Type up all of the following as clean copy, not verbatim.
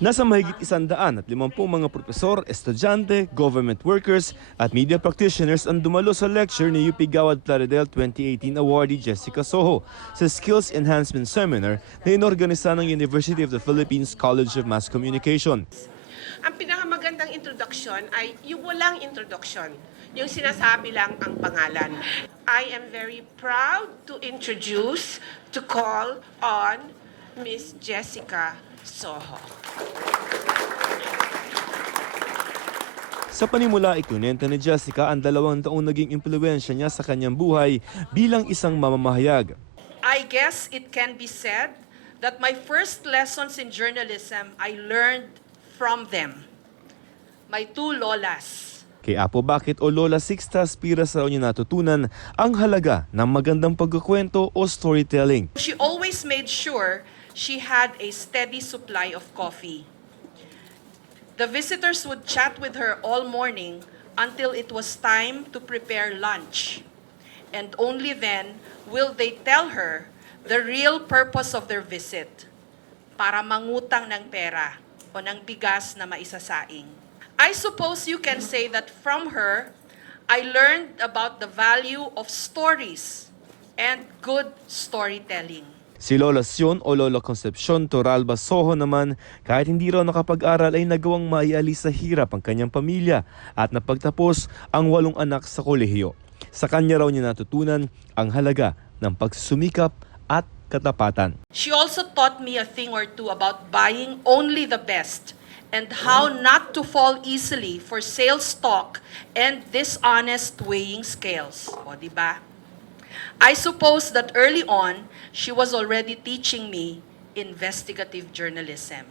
Nasa mahigit 150 mga profesor, estudyante, government workers at media practitioners ang dumalo sa lecture ni UP Gawad Plaridel 2018 awardee Jessica Soho sa Skills Enhancement Seminar na inorganisa ng University of the Philippines College of Mass Communication. Ang pinakamagandang introduction ay yung walang introduction, yung sinasabi lang ang pangalan. I am very proud to introduce, to call on Miss Jessica Soho. Sa panimula, ikunenta ni Jessica ang 2 taong naging impluwensya niya sa kanyang buhay bilang isang mamamahayag. I guess it can be said that my first lessons in journalism I learned from them. My 2 lolas. Kay Apo Bakit o Lola Sixta Spiras raw niya natutunan ang halaga ng magandang pagkukwento o storytelling. She always made sure she had a steady supply of coffee. The visitors would chat with her all morning until it was time to prepare lunch. And only then will they tell her the real purpose of their visit, para mangutang ng pera o ng bigas na maisasaing. I suppose you can say that from her, I learned about the value of stories and good storytelling. Si Lola Sion o Lola Concepcion Toralba Soho naman, kahit hindi raw nakapag-aral ay nagawang maialis sa hirap ang kanyang pamilya at napagtapos ang 8 anak sa kolehiyo. Sa kanya raw niya natutunan ang halaga ng pagsusumikap at katapatan. She also taught me a thing or two about buying only the best and how not to fall easily for sales talk and dishonest weighing scales. O, di ba? I suppose that early on, she was already teaching me investigative journalism.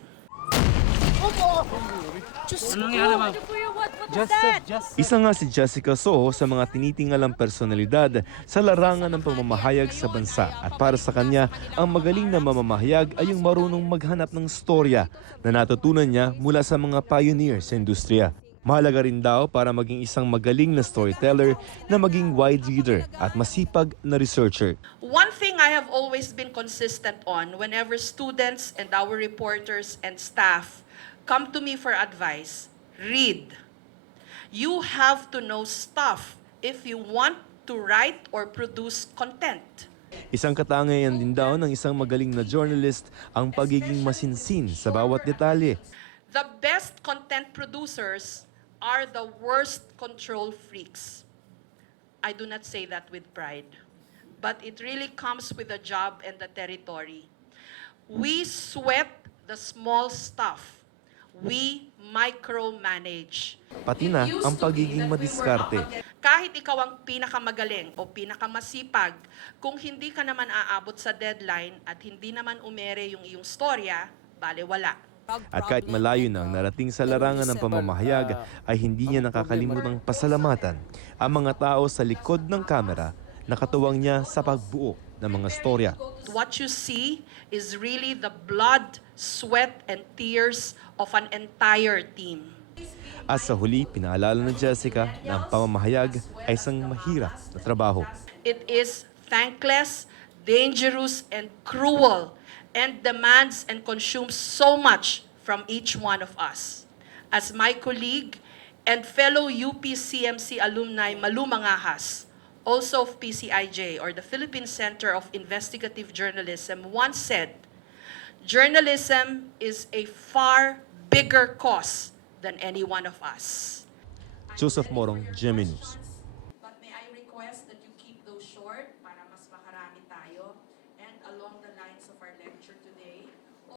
Isa nga si Jessica Soho sa mga tinitingalang personalidad sa larangan ng pamamahayag sa bansa at para sa kanya, ang magaling na mamamahayag ay yung marunong maghanap ng storya na natutunan niya mula sa mga pioneer sa industriya. Mahalaga rin daw para maging isang magaling na storyteller na maging wide reader at masipag na researcher. One thing I have always been consistent on whenever students and our reporters and staff come to me for advice, read. You have to know stuff if you want to write or produce content. Isang katangian din daw ng isang magaling na journalist ang pagiging masinsin sa bawat detalye. The best content producers are the worst control freaks. I do not say that with pride, but it really comes with the job and the territory. We sweat the small stuff. We micromanage. Pati na ang pagiging madiskarte. Kahit ikaw ang pinakamagaling o pinakamasipag, kung hindi ka naman aabot sa deadline at hindi naman umere yung iyong storya, bale wala. At kahit malayo na ang narating sa larangan ng pamamahayag, ay hindi niya nakakalimutang pasalamatan ang mga tao sa likod ng kamera na katuwang niya sa pagbuo ng mga storya. What you see is really the blood, sweat, and tears of an entire team. At sa huli, pinaalala ni Jessica na ang pamamahayag ay isang mahirap na trabaho. It is thankless, dangerous, and cruel, and demands and consumes so much from each one of us. As my colleague and fellow UP-CMC alumni Malu Mangahas, also of PCIJ, or the Philippine Center of Investigative Journalism, once said, journalism is a far bigger cause than any one of us. Joseph Morong, GMA News.